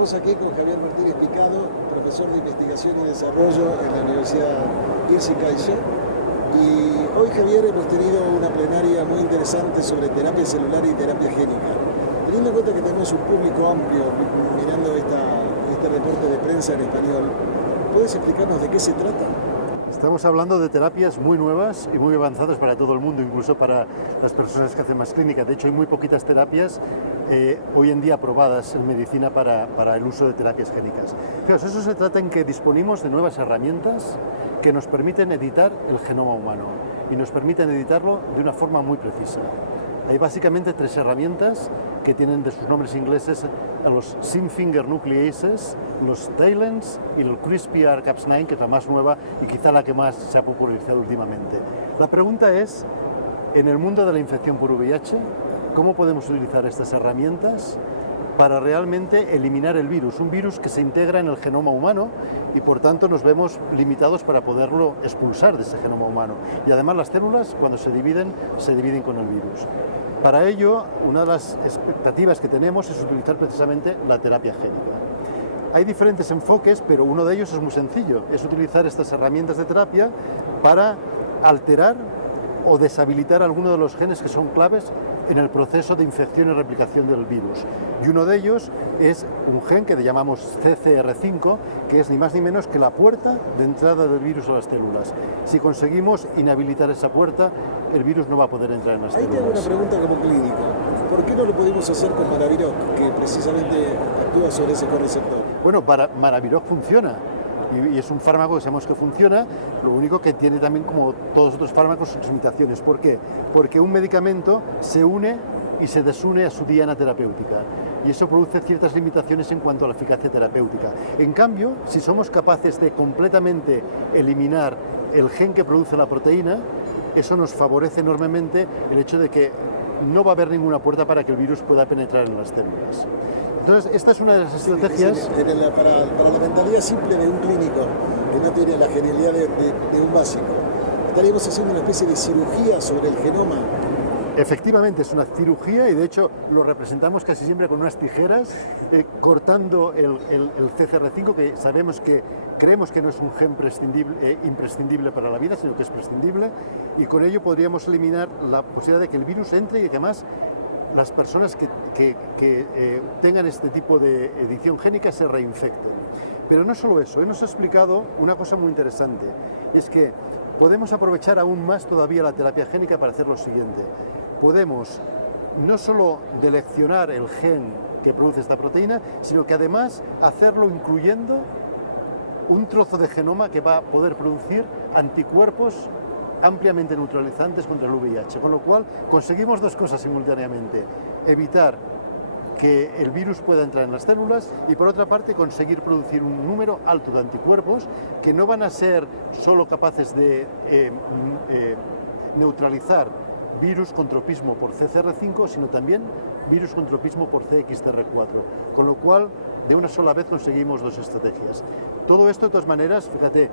Estamos aquí con Javier Martínez Picado, profesor de investigación y desarrollo en la Universidad Irsi Kaiser. Y hoy, Javier, hemos tenido una plenaria muy interesante sobre terapia celular y terapia génica. Teniendo en cuenta que tenemos un público amplio mirando este reporte de prensa en español, ¿puedes explicarnos de qué se trata? Estamos hablando de terapias muy nuevas y muy avanzadas para todo el mundo, incluso para las personas que hacen más clínica. De hecho, hay muy poquitas terapias hoy en día aprobadas en medicina para el uso de terapias génicas. Pero eso se trata en que disponemos de nuevas herramientas que nos permiten editar el genoma humano y nos permiten editarlo de una forma muy precisa. Hay básicamente tres herramientas que tienen de sus nombres ingleses a los Zinc-Finger Nucleases, los TALENs y el CRISPR-Cas9, que es la más nueva y quizá la que más se ha popularizado últimamente. La pregunta es, en el mundo de la infección por VIH, ¿cómo podemos utilizar estas herramientas para realmente eliminar el virus? Un virus que se integra en el genoma humano y por tanto nos vemos limitados para poderlo expulsar de ese genoma humano. Y además las células, cuando se dividen con el virus. Para ello, una de las expectativas que tenemos es utilizar precisamente la terapia génica. Hay diferentes enfoques, pero uno de ellos es muy sencillo, es utilizar estas herramientas de terapia para alterar o deshabilitar algunos de los genes que son claves en el proceso de infección y replicación del virus. Y uno de ellos es un gen que le llamamos CCR5, que es ni más ni menos que la puerta de entrada del virus a las células. Si conseguimos inhabilitar esa puerta, el virus no va a poder entrar en las células. Ahí tengo una pregunta como clínico. ¿Por qué no lo podemos hacer con Maraviroc, que precisamente actúa sobre ese correceptor? Bueno, Maraviroc funciona. Y es un fármaco que sabemos que funciona, lo único que tiene también, como todos los otros fármacos, sus limitaciones. ¿Por qué? Porque un medicamento se une y se desune a su diana terapéutica y eso produce ciertas limitaciones en cuanto a la eficacia terapéutica. En cambio, si somos capaces de completamente eliminar el gen que produce la proteína, eso nos favorece enormemente el hecho de que no va a haber ninguna puerta para que el virus pueda penetrar en las células. Entonces, esta es una de las estrategias. Para la mentalidad simple de un clínico que no tiene la genialidad de un básico, estaríamos haciendo una especie de cirugía sobre el genoma. Efectivamente, es una cirugía y de hecho lo representamos casi siempre con unas tijeras, cortando el CCR5, que creemos que no es un gen imprescindible para la vida, sino que es prescindible, y con ello podríamos eliminar la posibilidad de que el virus entre y además las personas que tengan este tipo de edición génica se reinfecten. Pero no solo eso, nos ha explicado una cosa muy interesante, es que podemos aprovechar aún más todavía la terapia génica para hacer lo siguiente. Podemos no solo deleccionar el gen que produce esta proteína, sino que además hacerlo incluyendo un trozo de genoma que va a poder producir anticuerpos ampliamente neutralizantes contra el VIH, con lo cual conseguimos dos cosas simultáneamente: evitar que el virus pueda entrar en las células y, por otra parte, conseguir producir un número alto de anticuerpos que no van a ser solo capaces de neutralizar virus con tropismo por CCR5, sino también virus con tropismo por CXCR4, con lo cual de una sola vez conseguimos dos estrategias. Todo esto, de todas maneras, fíjate,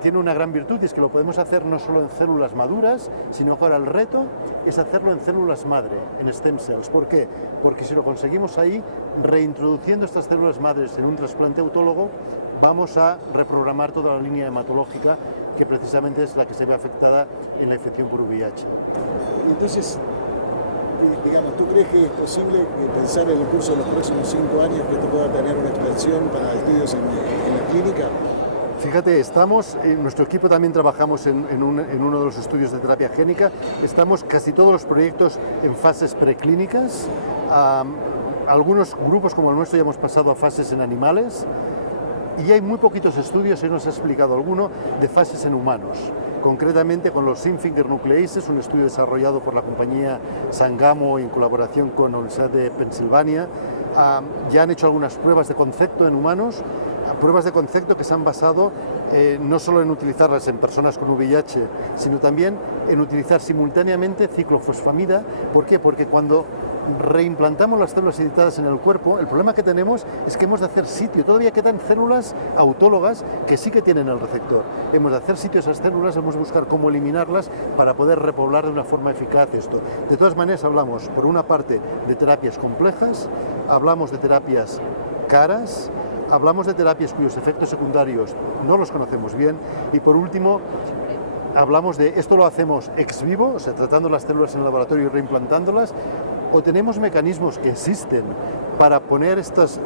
tiene una gran virtud, y es que lo podemos hacer no solo en células maduras, sino que ahora el reto es hacerlo en células madre, en stem cells. ¿Por qué? Porque si lo conseguimos ahí, reintroduciendo estas células madres en un trasplante autólogo, vamos a reprogramar toda la línea hematológica, que precisamente es la que se ve afectada en la infección por VIH. Entonces, digamos, ¿tú crees que es posible pensar en el curso de los próximos 5 años que esto pueda tener una expansión para estudios en la clínica? Fíjate, en nuestro equipo también trabajamos en uno de los estudios de terapia génica. Estamos casi todos los proyectos en fases preclínicas. Algunos grupos como el nuestro ya hemos pasado a fases en animales. Y hay muy poquitos estudios, nos ha explicado alguno, de fases en humanos. Concretamente con los Zinc-Finger Nucleases, un estudio desarrollado por la compañía Sangamo en colaboración con la Universidad de Pensilvania. Ya han hecho algunas pruebas de concepto en humanos, pruebas de concepto que se han basado no solo en utilizarlas en personas con VIH, sino también en utilizar simultáneamente ciclofosfamida. ¿Por qué? Porque cuando reimplantamos las células editadas en el cuerpo, el problema que tenemos es que hemos de hacer sitio. Todavía quedan células autólogas que sí que tienen el receptor. Hemos de hacer sitio a esas células, hemos de buscar cómo eliminarlas para poder repoblar de una forma eficaz esto. De todas maneras, hablamos, por una parte, de terapias complejas, hablamos de terapias caras, hablamos de terapias cuyos efectos secundarios no los conocemos bien y por último hablamos de esto lo hacemos ex vivo, o sea, tratando las células en el laboratorio y reimplantándolas, o tenemos mecanismos que existen para poner estas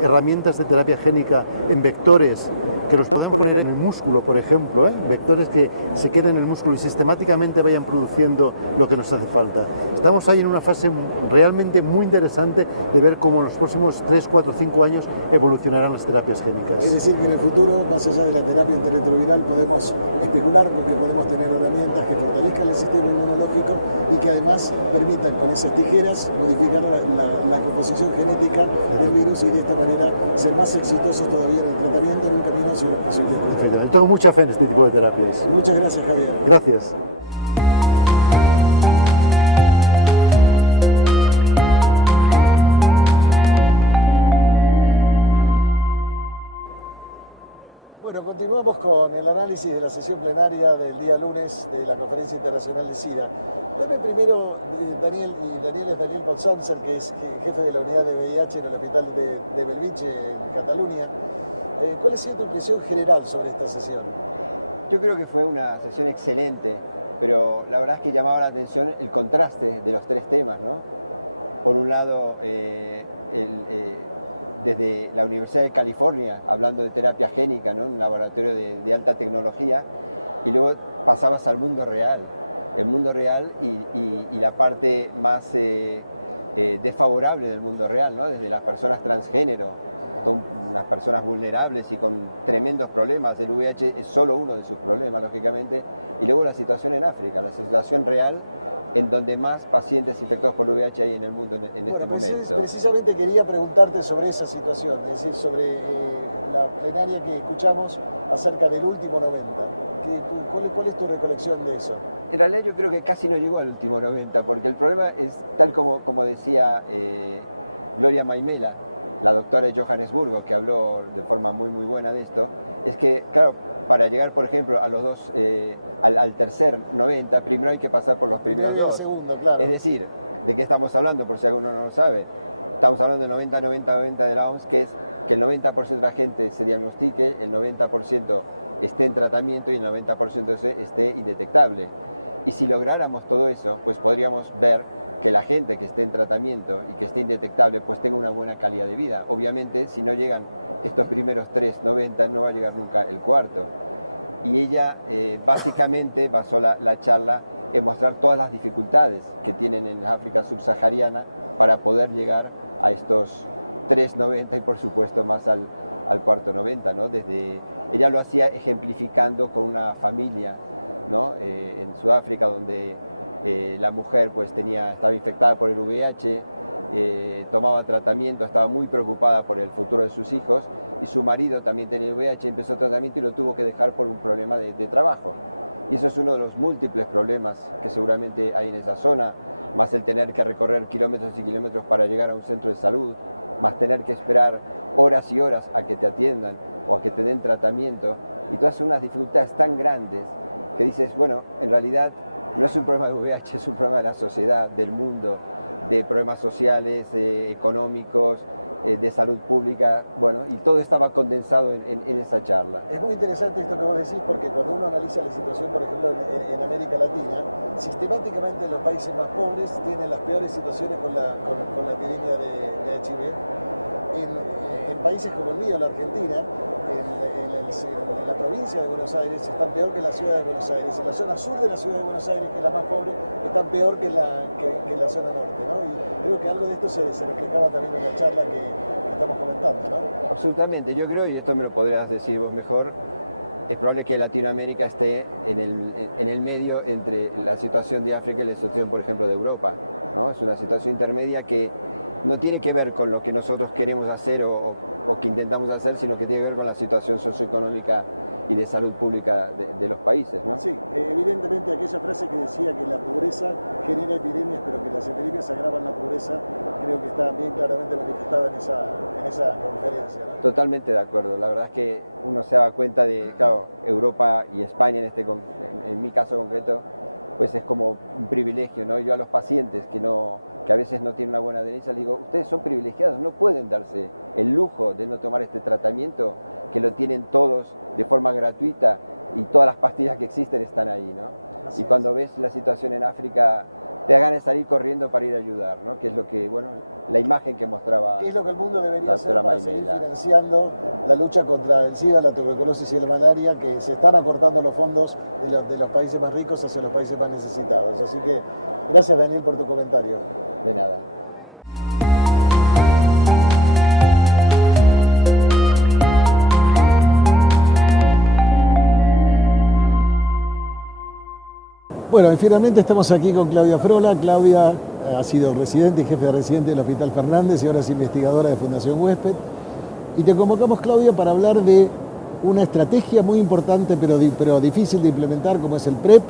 herramientas de terapia génica en vectores que los podemos poner en el músculo, por ejemplo, vectores que se queden en el músculo y sistemáticamente vayan produciendo lo que nos hace falta. Estamos ahí en una fase realmente muy interesante de ver cómo en los próximos 3, 4, 5 años evolucionarán las terapias génicas. Es decir, que en el futuro, más allá de la terapia antirretroviral, podemos especular con que podemos tener herramientas que fortalezcan el sistema inmunológico y que además permitan con esas tijeras modificar la composición genética del virus y de esta manera ser más exitosos todavía en el tratamiento en un camino hacia una posible curación. Tengo mucha fe en este tipo de terapias. Muchas gracias, Javier. Gracias. Bueno, continuamos con el análisis de la sesión plenaria del día lunes de la Conferencia Internacional de SIDA. Dame primero, Daniel es Daniel Ponsonser, que es jefe de la unidad de VIH en el hospital de Bellvitge, en Cataluña. ¿Cuál ha sido tu impresión general sobre esta sesión? Yo creo que fue una sesión excelente, pero la verdad es que llamaba la atención el contraste de los tres temas, ¿no? Por un lado, desde la Universidad de California, hablando de terapia génica, ¿no? Un laboratorio de alta tecnología, y luego pasabas al mundo real, el mundo real y la parte más desfavorable del mundo real, ¿no? Desde las personas transgénero, unas personas vulnerables y con tremendos problemas. El VIH es solo uno de sus problemas, lógicamente, y luego la situación en África, la situación real en donde más pacientes infectados por VIH hay en el mundo en este momento. Precisamente quería preguntarte sobre esa situación, es decir, sobre la plenaria que escuchamos acerca del último 90. ¿Cuál es tu recolección de eso? En realidad yo creo que casi no llegó al último 90, porque el problema es, tal como decía Gloria Maimela, la doctora de Johannesburgo, que habló de forma muy buena de esto, es que, claro, para llegar, por ejemplo, a los dos, al tercer 90, primero hay que pasar por los primeros dos. Segundo, claro. Es decir, ¿de qué estamos hablando? Por si alguno no lo sabe. Estamos hablando del 90-90-90 de la OMS, que es que el 90% de la gente se diagnostique, el 90% esté en tratamiento y el 90% esté indetectable. Y si lográramos todo eso, pues podríamos ver que la gente que esté en tratamiento y que esté indetectable, pues tenga una buena calidad de vida. Obviamente, si no llegan estos primeros 3,90, no va a llegar nunca el cuarto. Y ella básicamente basó la charla en mostrar todas las dificultades que tienen en la África subsahariana para poder llegar a estos 3,90 y por supuesto más al cuarto 90, ¿no? Ella lo hacía ejemplificando con una familia, ¿no? En Sudáfrica, donde la mujer pues estaba infectada por el VIH, tomaba tratamiento, estaba muy preocupada por el futuro de sus hijos, y su marido también tenía el VIH, empezó tratamiento y lo tuvo que dejar por un problema de trabajo. Y eso es uno de los múltiples problemas que seguramente hay en esa zona, más el tener que recorrer kilómetros y kilómetros para llegar a un centro de salud, más tener que esperar horas y horas a que te atiendan o a que te den tratamiento, y todas son unas dificultades tan grandes que dices, bueno, en realidad no es un problema de VIH, es un problema de la sociedad, del mundo, de problemas sociales, económicos, de salud pública, bueno, y todo estaba condensado en esa charla. Es muy interesante esto que vos decís, porque cuando uno analiza la situación, por ejemplo, en América Latina, sistemáticamente los países más pobres tienen las peores situaciones con la epidemia de HIV. En países como el mío, la Argentina, en la provincia de Buenos Aires están peor que la ciudad de Buenos Aires. En la zona sur de la ciudad de Buenos Aires, que es la más pobre, están peor que la zona norte, ¿no? Y creo que algo de esto se reflejaba también en la charla que estamos comentando, ¿no? Absolutamente, yo creo, y esto me lo podrías decir vos mejor, es probable que Latinoamérica esté en el medio entre la situación de África y la situación, por ejemplo, de Europa, ¿no? Es una situación intermedia que no tiene que ver con lo que nosotros queremos hacer o que intentamos hacer, sino que tiene que ver con la situación socioeconómica y de salud pública de los países, ¿no? Sí, evidentemente aquella frase que decía que la pobreza genera epidemias, pero que las epidemias agravan la pobreza, creo que está bien claramente manifestada en esa conferencia, ¿no? Totalmente de acuerdo. La verdad es que uno se da cuenta de, claro, Europa y España en mi caso concreto, pues es como un privilegio, ¿no? Yo a los pacientes que a veces no tienen una buena adherencia, les digo, ustedes son privilegiados, no pueden darse el lujo de no tomar este tratamiento, que lo tienen todos de forma gratuita y todas las pastillas que existen están ahí, ¿no? Y cuando ves la situación en África, te da ganas de salir corriendo para ir a ayudar, ¿no? Que es lo que, bueno, la imagen que mostraba. ¿Qué es lo que el mundo debería la hacer doctora para seguir Maimela financiando la lucha contra el SIDA, la tuberculosis y la malaria, que se están acortando los fondos de los países más ricos hacia los países más necesitados? Así que gracias, Daniel, por tu comentario. De nada. Bueno, y finalmente estamos aquí con Claudia Frola. Claudia ha sido residente y jefe de residente del Hospital Fernández y ahora es investigadora de Fundación Huésped. Y te convocamos, Claudia, para hablar de una estrategia muy importante pero difícil de implementar, como es el PrEP,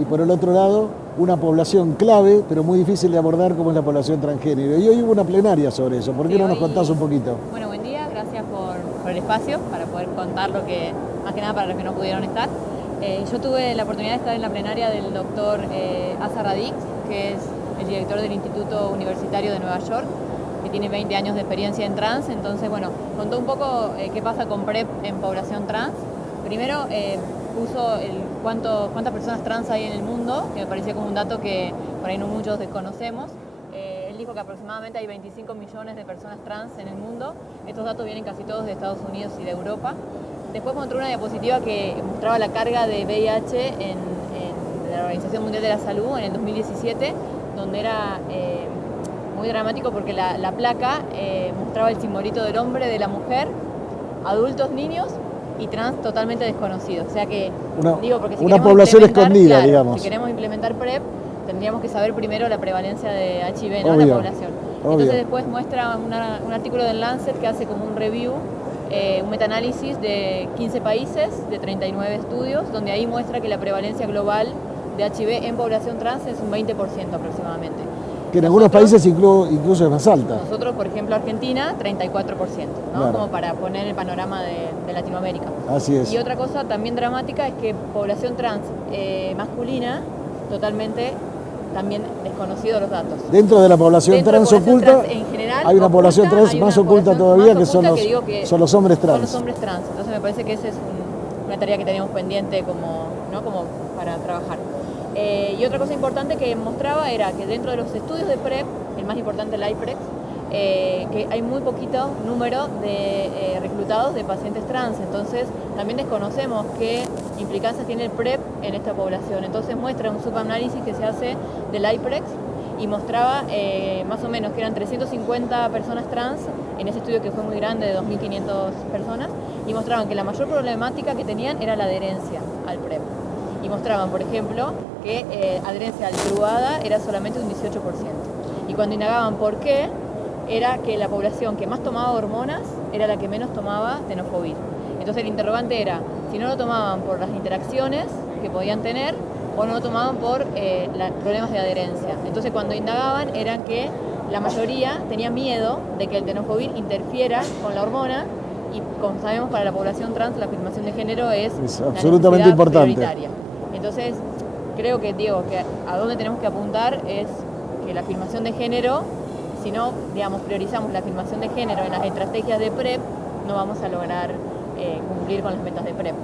y por el otro lado, una población clave pero muy difícil de abordar, como es la población transgénero. Y hoy hubo una plenaria sobre eso. ¿Por qué no nos contás un poquito? Bueno, buen día, gracias por el espacio para poder contar lo que, más que nada para los que no pudieron estar. Yo tuve la oportunidad de estar en la plenaria del doctor Asa Radik, que es el director del Instituto Universitario de Nueva York, que tiene 20 años de experiencia en trans. Entonces, bueno, contó un poco qué pasa con PrEP en población trans. Primero, puso cuántas personas trans hay en el mundo, que me parecía como un dato que por ahí no muchos desconocemos. Él dijo que aproximadamente hay 25 millones de personas trans en el mundo. Estos datos vienen casi todos de Estados Unidos y de Europa. Después mostró una diapositiva que mostraba la carga de VIH en la Organización Mundial de la Salud en el 2017, donde era muy dramático porque la placa mostraba el simbolito del hombre, de la mujer, adultos, niños y trans totalmente desconocidos. O sea que, porque si una población escondida, claro, digamos. Si queremos implementar PrEP, tendríamos que saber primero la prevalencia de HIV, ¿no? Obvio, La población. obvio. Entonces después muestra un artículo del Lancet que hace como un review, un metaanálisis de 15 países, de 39 estudios, donde ahí muestra que la prevalencia global de HIV en población trans es un 20% aproximadamente. Que en algunos países incluso es más alta. Nosotros, por ejemplo, Argentina, 34%, ¿no? Claro. Como para poner el panorama de Latinoamérica. Así es. Y otra cosa también dramática es que población trans masculina, totalmente también desconocidos los datos. Dentro de la población trans oculta, en general, hay una población trans más oculta todavía, que son los hombres trans. Son los hombres trans. Entonces me parece que esa es una tarea que tenemos pendiente como para trabajar. Y otra cosa importante que mostraba era que dentro de los estudios de PrEP, el más importante, el IPREX, que hay muy poquito número de reclutados de pacientes trans. Entonces también desconocemos qué implicancias tiene el PrEP en esta población. Entonces muestra un subanálisis que se hace del IPREX y mostraba más o menos que eran 350 personas trans en ese estudio que fue muy grande, de 2.500 personas, y mostraban que la mayor problemática que tenían era la adherencia al PrEP. Y mostraban, por ejemplo, que la aprobada era solamente un 18%. Y cuando indagaban por qué, era que la población que más tomaba hormonas era la que menos tomaba tenofovir. Entonces el interrogante era si no lo tomaban por las interacciones que podían tener o no lo tomaban por problemas de adherencia. Entonces cuando indagaban era que la mayoría tenía miedo de que el tenofovir interfiera con la hormona, y como sabemos, para la población trans la afirmación de género es absolutamente importante. Prioritaria. Entonces creo que, Diego, que a dónde tenemos que apuntar es que la afirmación de género, si no, priorizamos la afirmación de género en las estrategias de PrEP, no vamos a lograr cumplir con las metas de PrEP.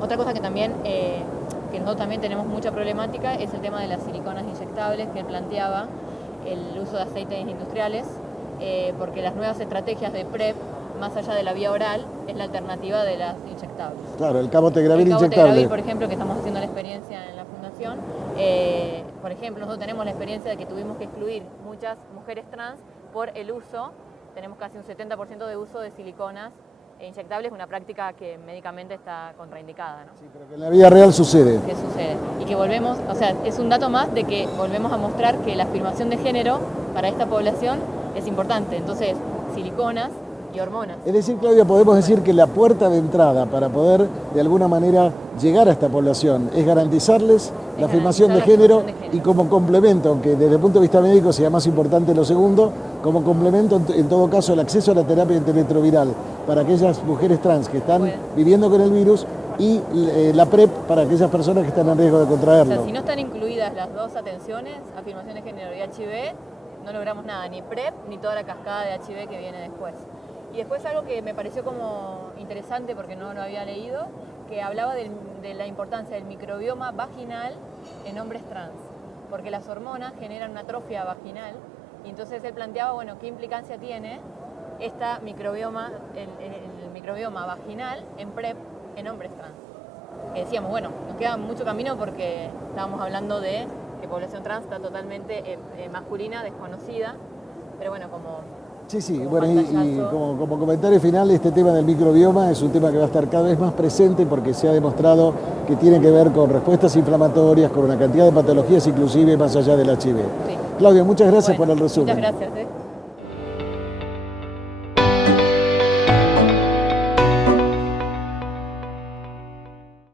Otra cosa que también, que nosotros también tenemos mucha problemática, es el tema de las siliconas inyectables, que él planteaba, el uso de aceites industriales, porque las nuevas estrategias de PrEP, más allá de la vía oral, es la alternativa de las inyectables. Claro, el cabotegravir inyectable. El cabotegravir, por ejemplo, que estamos haciendo la experiencia en la fundación, por ejemplo, nosotros tenemos la experiencia de que tuvimos que excluir muchas mujeres trans por el uso, tenemos casi un 70% de uso de siliconas inyectables, una práctica que médicamente está contraindicada, ¿no? Sí, pero que en la vida real sucede. Que sucede. Y que volvemos, o sea, es un dato más de que volvemos a mostrar que la afirmación de género para esta población es importante. Entonces, siliconas y hormonas. Es decir, Claudia, podemos decir que la puerta de entrada para poder de alguna manera llegar a esta población es garantizarles la afirmación de género, y como complemento, aunque desde el punto de vista médico sea más importante lo segundo, como complemento en todo caso el acceso a la terapia antirretroviral para aquellas mujeres trans que están viviendo con el virus, y la PrEP para aquellas personas que están en riesgo de O contraerlo. sea, si no están incluidas las dos atenciones, afirmación de género y HIV, no logramos nada, ni PrEP ni toda la cascada de HIV que viene después. Y después algo que me pareció como interesante porque no lo había leído, que hablaba de la importancia del microbioma vaginal en hombres trans, porque las hormonas generan una atrofia vaginal. Tiene esta microbioma, el microbioma vaginal en PrEP en hombres trans. Que decíamos, bueno, nos queda mucho camino porque estábamos hablando de que población trans está totalmente masculina, desconocida, pero bueno, como... Sí, sí, como bueno, y pantallazo. como comentario final, este tema del microbioma es un tema que va a estar cada vez más presente porque se ha demostrado que tiene que ver con respuestas inflamatorias, con una cantidad de patologías, inclusive más allá del HIV. Sí. Claudia, muchas gracias Bueno, por el resumen. Muchas gracias.